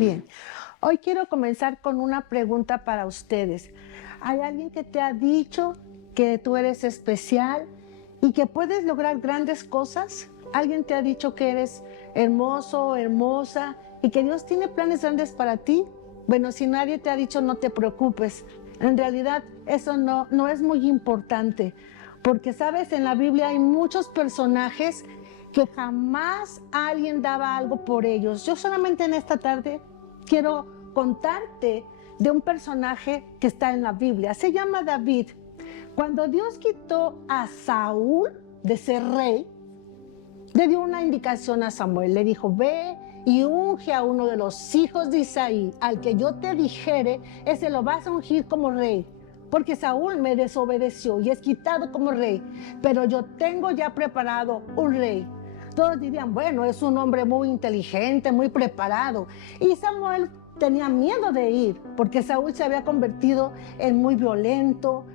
Bien, hoy quiero comenzar con una pregunta para ustedes. ¿Hay alguien que te ha dicho que tú eres especial y que puedes lograr grandes cosas? ¿Alguien te ha dicho que eres hermoso, hermosa y que Dios tiene planes grandes para ti? Bueno, si nadie te ha dicho, no te preocupes. En realidad, eso no es muy importante, porque sabes, en la Biblia hay muchos personajes que jamás alguien daba algo por ellos. Yo solamente en esta tarde quiero contarte de un personaje que está en la Biblia. Se llama David. Cuando Dios quitó a Saúl de ser rey, le dio una indicación a Samuel. Le dijo, ve y unge a uno de los hijos de Isaí. Al que yo te dijere, ese lo vas a ungir como rey. Porque Saúl me desobedeció y es quitado como rey. Pero yo tengo ya preparado un rey. Todos dirían, bueno, es un hombre muy inteligente, muy preparado. Y Samuel tenía miedo de ir, porque Saúl se había convertido en muy violento,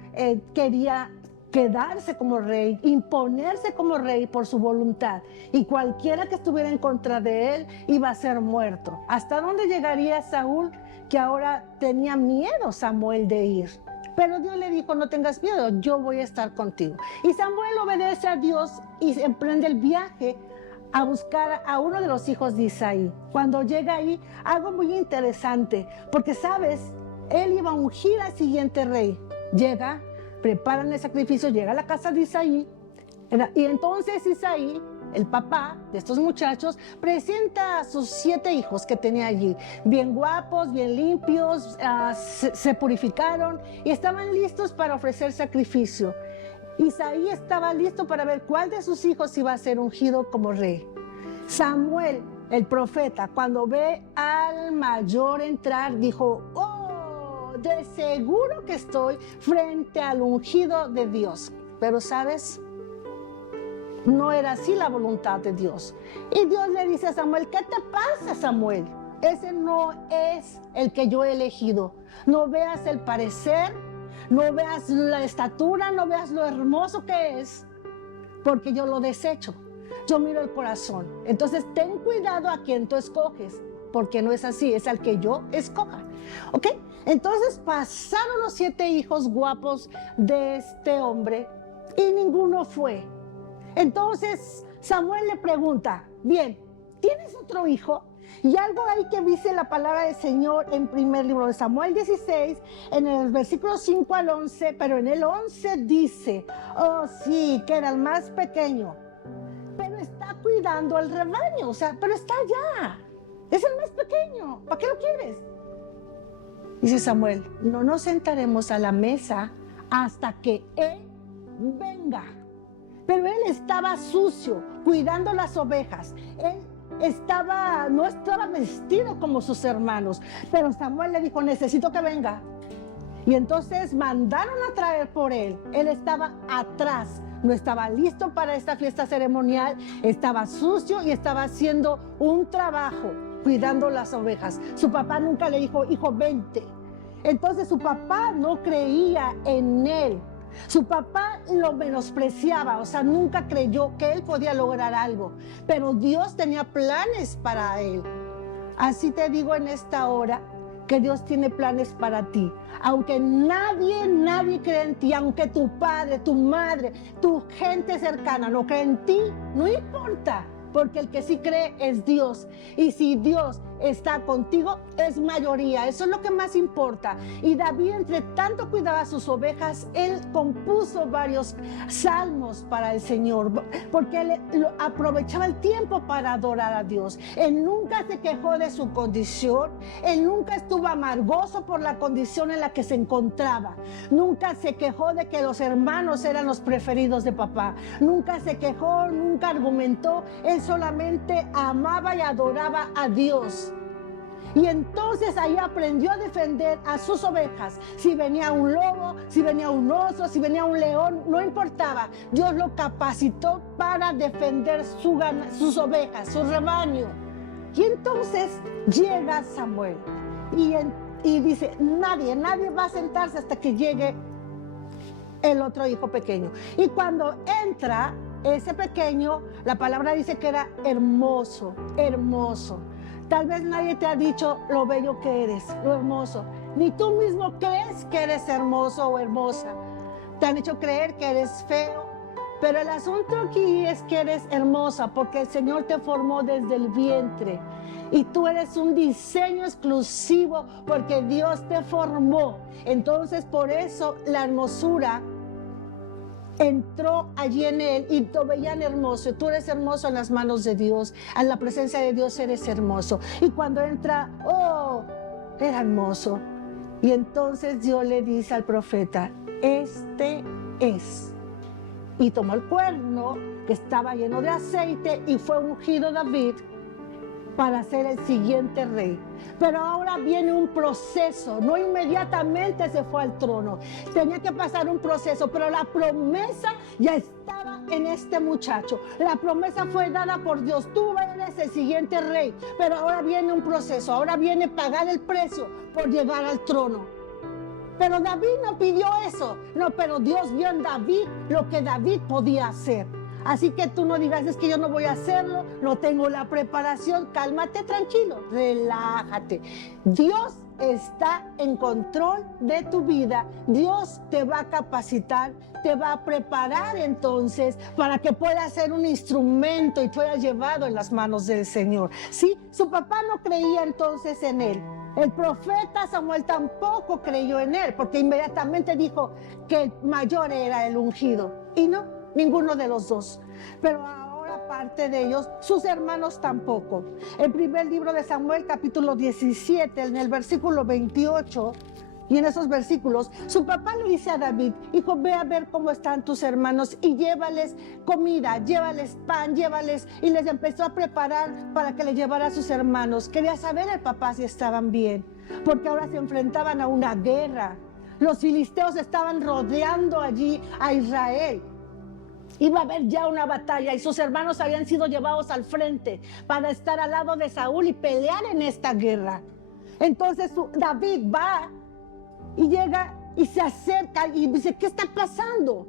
quería quedarse como rey, imponerse como rey por su voluntad. Y cualquiera que estuviera en contra de él iba a ser muerto. ¿Hasta dónde llegaría Saúl, que ahora tenía miedo Samuel de ir? Pero Dios le dijo, no tengas miedo, yo voy a estar contigo. Y Samuel obedece a Dios y emprende el viaje a buscar a uno de los hijos de Isaí. Cuando llega ahí, algo muy interesante, porque sabes, él iba a ungir al siguiente rey. Llega, preparan el sacrificio, llega a la casa de Isaí, y entonces Isaí, el papá de estos muchachos, presenta a sus 7 hijos que tenía allí, bien guapos, bien limpios, se purificaron y estaban listos para ofrecer sacrificio. Isaí estaba listo para ver cuál de sus hijos iba a ser ungido como rey. Samuel, el profeta, cuando ve al mayor entrar, dijo, oh, de seguro que estoy frente al ungido de Dios. Pero ¿sabes? No era así la voluntad de Dios. Y Dios le dice a Samuel, ¿qué te pasa, Samuel? Ese no es el que yo he elegido. No veas el parecer, no veas la estatura, no veas lo hermoso que es, porque yo lo desecho. Yo miro el corazón. Entonces ten cuidado a quien tú escoges, porque no es así, es al que yo escoja. ¿Ok? Entonces pasaron los 7 hijos guapos de este hombre y ninguno fue. Entonces Samuel le pregunta, bien, ¿tienes otro hijo? Y algo ahí que dice la palabra del Señor en primer libro de Samuel 16, en el versículo 5 al 11, pero en el 11 dice, oh sí, que era el más pequeño, pero está cuidando el rebaño, o sea, pero está allá, es el más pequeño, ¿para qué lo quieres? Dice Samuel, no nos sentaremos a la mesa hasta que él venga. Pero él estaba sucio, cuidando las ovejas. Él no estaba vestido como sus hermanos. Pero Samuel le dijo, necesito que venga. Y entonces mandaron a traer por él. Él estaba atrás, no estaba listo para esta fiesta ceremonial. Estaba sucio y estaba haciendo un trabajo, cuidando las ovejas. Su papá nunca le dijo, hijo, vente. Entonces su papá no creía en él. Su papá lo menospreciaba, o sea, nunca creyó que él podía lograr algo, pero Dios tenía planes para él. Así te digo en esta hora que Dios tiene planes para ti. Aunque nadie cree en ti, aunque tu padre, tu madre, tu gente cercana no cree en ti, no importa, porque el que sí cree es Dios. Y si Dios está contigo, es mayoría. Eso es lo que más importa. Y David, entre tanto cuidaba sus ovejas, él compuso varios salmos para el Señor, porque él aprovechaba el tiempo para adorar a Dios. Él nunca se quejó de su condición. Él nunca estuvo amargoso por la condición en la que se encontraba. Nunca se quejó de que los hermanos eran los preferidos de papá. Nunca se quejó, nunca argumentó. Él solamente amaba y adoraba a Dios. Y entonces ahí aprendió a defender a sus ovejas. Si venía un lobo, si venía un oso, si venía un león, no importaba. Dios lo capacitó para defender sus ovejas, su rebaño. Y entonces llega Samuel y dice, nadie va a sentarse hasta que llegue el otro hijo pequeño. Y cuando entra ese pequeño, la palabra dice que era hermoso, hermoso. Tal vez nadie te ha dicho lo bello que eres, lo hermoso. Ni tú mismo crees que eres hermoso o hermosa. Te han hecho creer que eres feo. Pero el asunto aquí es que eres hermosa porque el Señor te formó desde el vientre. Y tú eres un diseño exclusivo porque Dios te formó. Entonces por eso la hermosura entró allí en él y te veían hermoso. Tú eres hermoso en las manos de Dios. En la presencia de Dios eres hermoso. Y cuando entra, oh, era hermoso. Y entonces Dios le dice al profeta, este es. Y tomó el cuerno que estaba lleno de aceite y fue ungido David para ser el siguiente rey. Pero ahora viene un proceso, no inmediatamente se fue al trono. Tenía que pasar un proceso, pero la promesa ya estaba en este muchacho. La promesa fue dada por Dios. Tú eres el siguiente rey, pero ahora viene un proceso, ahora viene pagar el precio por llegar al trono. Pero David no pidió eso. No, pero Dios vio en David lo que David podía hacer. Así que tú no digas, es que yo no voy a hacerlo, no tengo la preparación. Cálmate, tranquilo, relájate. Dios está en control de tu vida. Dios te va a capacitar, te va a preparar entonces para que puedas ser un instrumento y puedas llevado en las manos del Señor. Sí, su papá no creía entonces en él. El profeta Samuel tampoco creyó en él, porque inmediatamente dijo que el mayor era el ungido. Y no, ninguno de los dos. Pero ahora, aparte de ellos, sus hermanos tampoco. El primer libro de Samuel, capítulo 17, en el versículo 28, y en esos versículos, su papá le dice a David, hijo, ve a ver cómo están tus hermanos y llévales comida, llévales pan, llévales. Y les empezó a preparar para que le llevara a sus hermanos. Quería saber el papá si estaban bien, porque ahora se enfrentaban a una guerra. Los filisteos estaban rodeando allí a Israel. Iba a haber ya una batalla y sus hermanos habían sido llevados al frente para estar al lado de Saúl y pelear en esta guerra. Entonces David va y llega y se acerca y dice, ¿qué está pasando?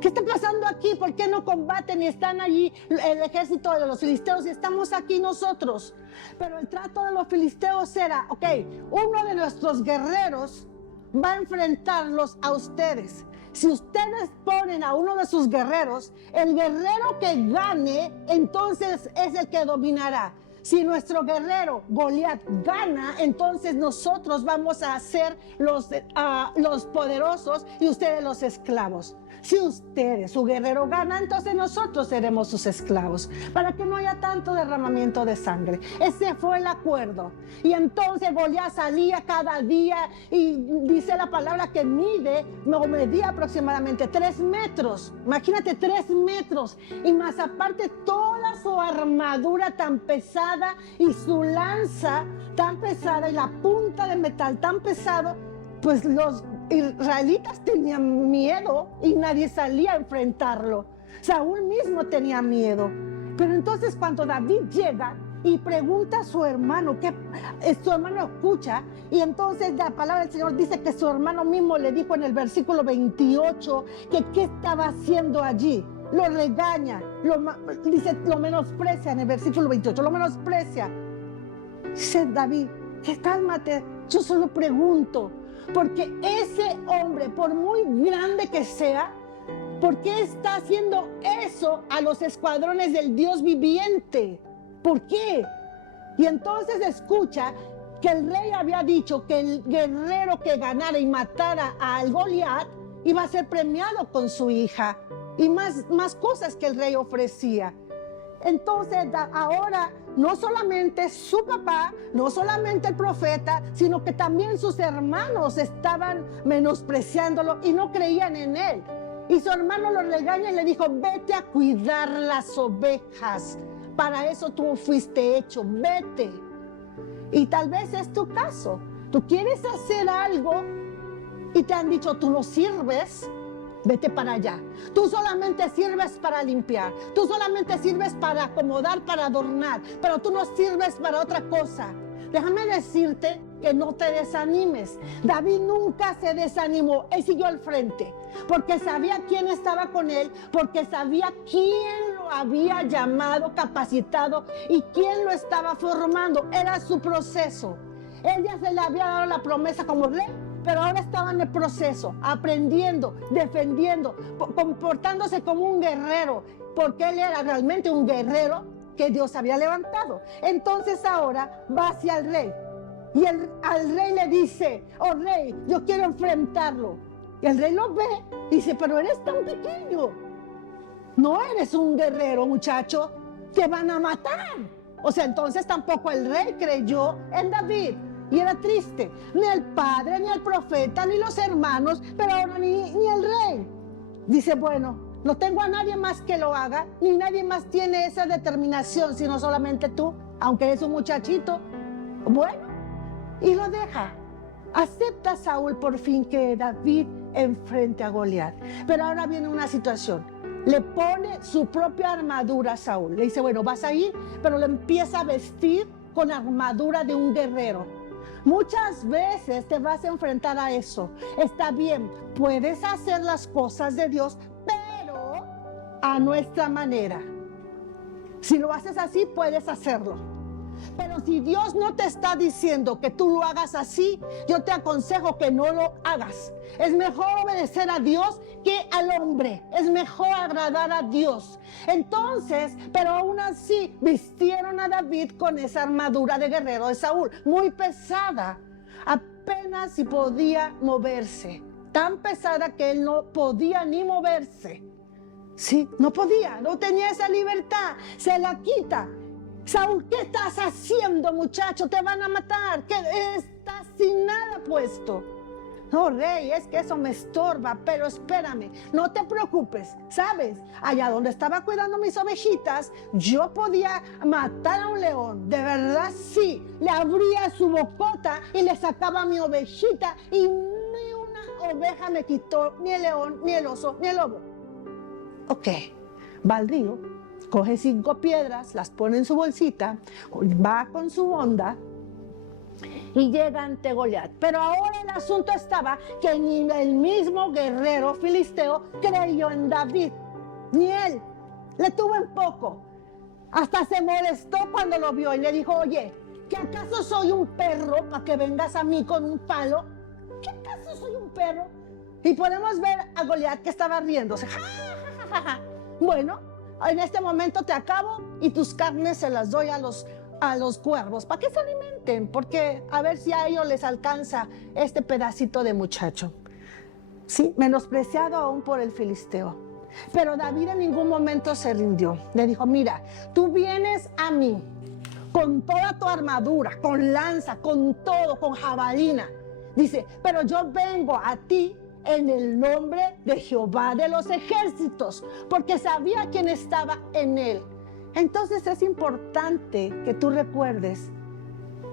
¿Qué está pasando aquí? ¿Por qué no combaten y están allí el ejército de los filisteos y estamos aquí nosotros? Pero el trato de los filisteos era, ok, uno de nuestros guerreros va a enfrentarlos a ustedes. Si ustedes ponen a uno de sus guerreros, el guerrero que gane, entonces es el que dominará. Si nuestro guerrero Goliat gana, entonces nosotros vamos a ser los poderosos y ustedes los esclavos. Si ustedes, su guerrero, gana, entonces nosotros seremos sus esclavos, para que no haya tanto derramamiento de sangre. Ese fue el acuerdo. Y entonces Goliat salía cada día y dice la palabra que medía aproximadamente 3 metros. Imagínate, 3 metros. Y más aparte toda su armadura tan pesada y su lanza tan pesada y la punta de metal tan pesado, pues los israelitas tenían miedo y nadie salía a enfrentarlo. Saúl mismo tenía miedo. Pero entonces cuando David llega y pregunta a su hermano, que su hermano escucha, y entonces la palabra del Señor dice que su hermano mismo le dijo en el versículo 28 que qué estaba haciendo allí. Lo regaña, lo menosprecia en el versículo 28, lo menosprecia. Dice David, que cálmate, yo solo pregunto, porque ese hombre, por muy grande que sea, ¿por qué está haciendo eso a los escuadrones del Dios viviente? ¿Por qué? Y entonces escucha que el rey había dicho que el guerrero que ganara y matara al Goliat iba a ser premiado con su hija y más cosas que el rey ofrecía. Entonces ahora no solamente su papá, no solamente el profeta, sino que también sus hermanos estaban menospreciándolo y no creían en él. Y su hermano lo regaña y le dijo, vete a cuidar las ovejas. Para eso tú fuiste hecho, vete. Y tal vez es tu caso. Tú quieres hacer algo y te han dicho, tú no sirves. Vete para allá. Tú solamente sirves para limpiar. Tú solamente sirves para acomodar, para adornar. Pero tú no sirves para otra cosa. Déjame decirte que no te desanimes. David nunca se desanimó. Él siguió al frente. Porque sabía quién estaba con él. Porque sabía quién lo lo había llamado, capacitado, y quién lo estaba formando. Era su proceso. Él ya se le había dado la promesa como rey, pero ahora estaba en el proceso, aprendiendo, defendiendo, comportándose como un guerrero, porque él era realmente un guerrero que Dios había levantado. Entonces ahora va hacia el rey. Y al rey le dice: oh rey, yo quiero enfrentarlo. Y el rey lo ve y dice: pero eres tan pequeño. No eres un guerrero, muchacho. Te van a matar. O sea, entonces tampoco el rey creyó en David. Y era triste. Ni el padre, ni el profeta, ni los hermanos, pero ahora ni el rey. Dice: bueno, no tengo a nadie más que lo haga, ni nadie más tiene esa determinación, sino solamente tú, aunque eres un muchachito. Bueno, y lo deja. Acepta Saúl por fin que David enfrente a Goliat. Pero ahora viene una situación. Le pone su propia armadura a Saúl. Le dice: bueno, vas a ir, pero lo empieza a vestir con armadura de un guerrero. Muchas veces te vas a enfrentar a eso. Está bien, puedes hacer las cosas de Dios, pero a nuestra manera. Si lo haces así, puedes hacerlo. Pero si Dios no te está diciendo que tú lo hagas así, yo te aconsejo que no lo hagas. Es mejor obedecer a Dios que al hombre. Es mejor agradar a Dios. Entonces, pero aún así, vistieron a David con esa armadura de guerrero de Saúl, muy pesada. Apenas si podía moverse. Tan pesada que él no podía ni moverse. Sí, no podía, no tenía esa libertad. Se la quita. Saúl, ¿qué estás haciendo, muchacho? Te van a matar. ¿Qué estás sin nada puesto? No, rey, es que eso me estorba, pero espérame, no te preocupes. ¿Sabes? Allá donde estaba cuidando mis ovejitas, yo podía matar a un león. De verdad, sí. Le abría su bocota y le sacaba a mi ovejita y ni una oveja me quitó, ni el león, ni el oso, ni el lobo. Ok, va al río. Coge 5 piedras, las pone en su bolsita, va con su onda y llega ante Goliat. Pero ahora el asunto estaba que ni el mismo guerrero filisteo creyó en David, ni él. Le tuvo en poco. Hasta se molestó cuando lo vio y le dijo: oye, ¿que acaso soy un perro para que vengas a mí con un palo? ¿Qué acaso soy un perro? Y podemos ver a Goliat que estaba riéndose. ¡Ja, ja, ja, ja! Bueno, en este momento te acabo y tus carnes se las doy a los cuervos para que se alimenten, porque a ver si a ellos les alcanza este pedacito de muchacho. Sí, menospreciado aún por el filisteo. Pero David en ningún momento se rindió. Le dijo: mira, tú vienes a mí con toda tu armadura, con lanza, con todo, con jabalina. Dice: pero yo vengo a ti en el nombre de Jehová de los ejércitos, porque sabía quién estaba en él. Entonces es importante que tú recuerdes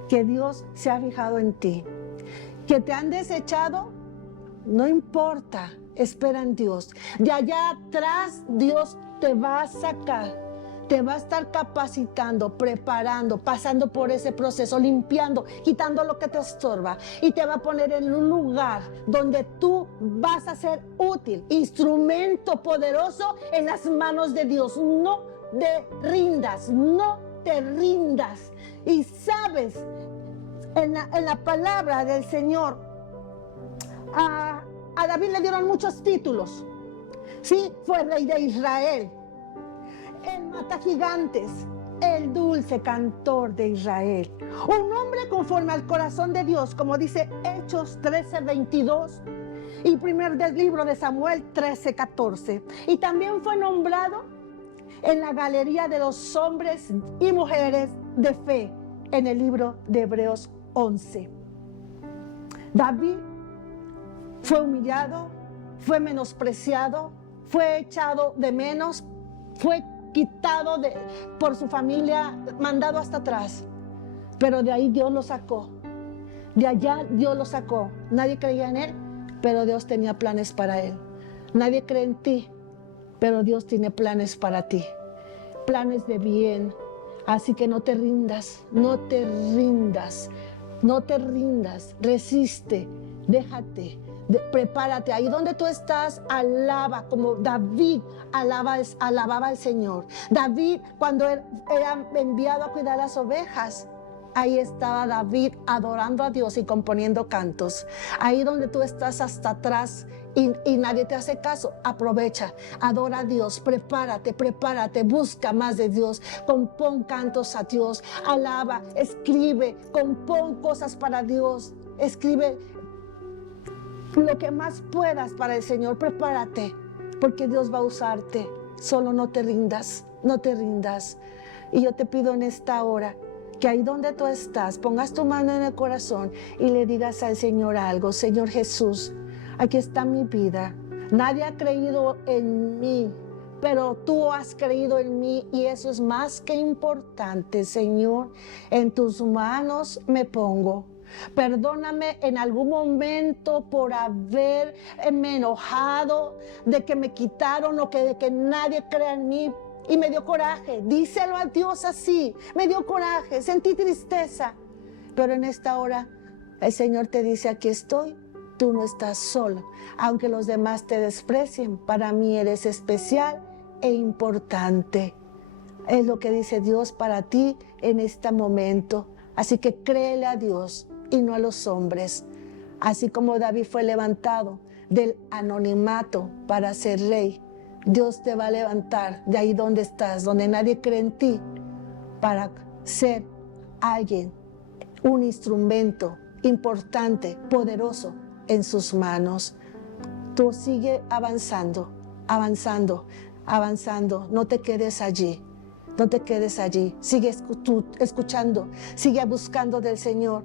que Dios se ha fijado en ti. Que te han desechado, no importa, espera en Dios. De allá atrás Dios te va a sacar. Te va a estar capacitando, preparando, pasando por ese proceso, limpiando, quitando lo que te estorba. Y te va a poner en un lugar donde tú vas a ser útil, instrumento poderoso en las manos de Dios. No te rindas, no te rindas. Y sabes, en la palabra del Señor, a David le dieron muchos títulos. Sí, fue rey de Israel. El mata gigantes, el dulce cantor de Israel. Un hombre conforme al corazón de Dios, como dice Hechos 13:22 y primer del libro de Samuel 13:14. Y también fue nombrado en la galería de los hombres y mujeres de fe en el libro de Hebreos 11. David fue humillado, fue menospreciado, fue echado de menos, fue quitado por su familia, mandado hasta atrás. Pero de ahí Dios lo sacó. De allá Dios lo sacó. Nadie creía en él, pero Dios tenía planes para él. Nadie cree en ti, pero Dios tiene planes para ti. Planes de bien. Así que no te rindas, no te rindas, no te rindas. Resiste, déjate, Prepárate, ahí donde tú estás, alaba como David alababa al Señor. David, cuando él era enviado a cuidar las ovejas, ahí estaba David adorando a Dios y componiendo cantos. Ahí donde tú estás hasta atrás y nadie te hace caso, aprovecha, adora a Dios, prepárate, busca más de Dios, compón cantos a Dios, alaba, escribe, compón cosas para Dios, escribe lo que más puedas para el Señor. Prepárate, porque Dios va a usarte. Solo no te rindas, no te rindas. Y yo te pido en esta hora que ahí donde tú estás, pongas tu mano en el corazón y le digas al Señor algo. Señor Jesús, aquí está mi vida. Nadie ha creído en mí, pero tú has creído en mí y eso es más que importante, Señor. En tus manos me pongo. Perdóname en algún momento por haberme enojado de que me quitaron o de que nadie crea en mí. Y me dio coraje, díselo a Dios así, me dio coraje, sentí tristeza. Pero en esta hora el Señor te dice, aquí estoy, tú no estás solo. Aunque los demás te desprecien, para mí eres especial e importante. Es lo que dice Dios para ti en este momento. Así que créele a Dios y no a los hombres. Así como David fue levantado del anonimato para ser rey, Dios te va a levantar de ahí donde estás, donde nadie cree en ti, para ser alguien, un instrumento importante, poderoso en sus manos. Tú sigue avanzando, no te quedes allí. No te quedes allí, sigue escuchando, sigue buscando del Señor.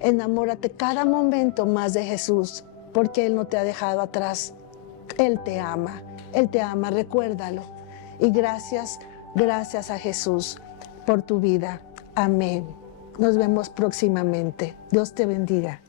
Enamórate cada momento más de Jesús, porque Él no te ha dejado atrás. Él te ama, recuérdalo. Y gracias a Jesús por tu vida. Amén. Nos vemos próximamente. Dios te bendiga.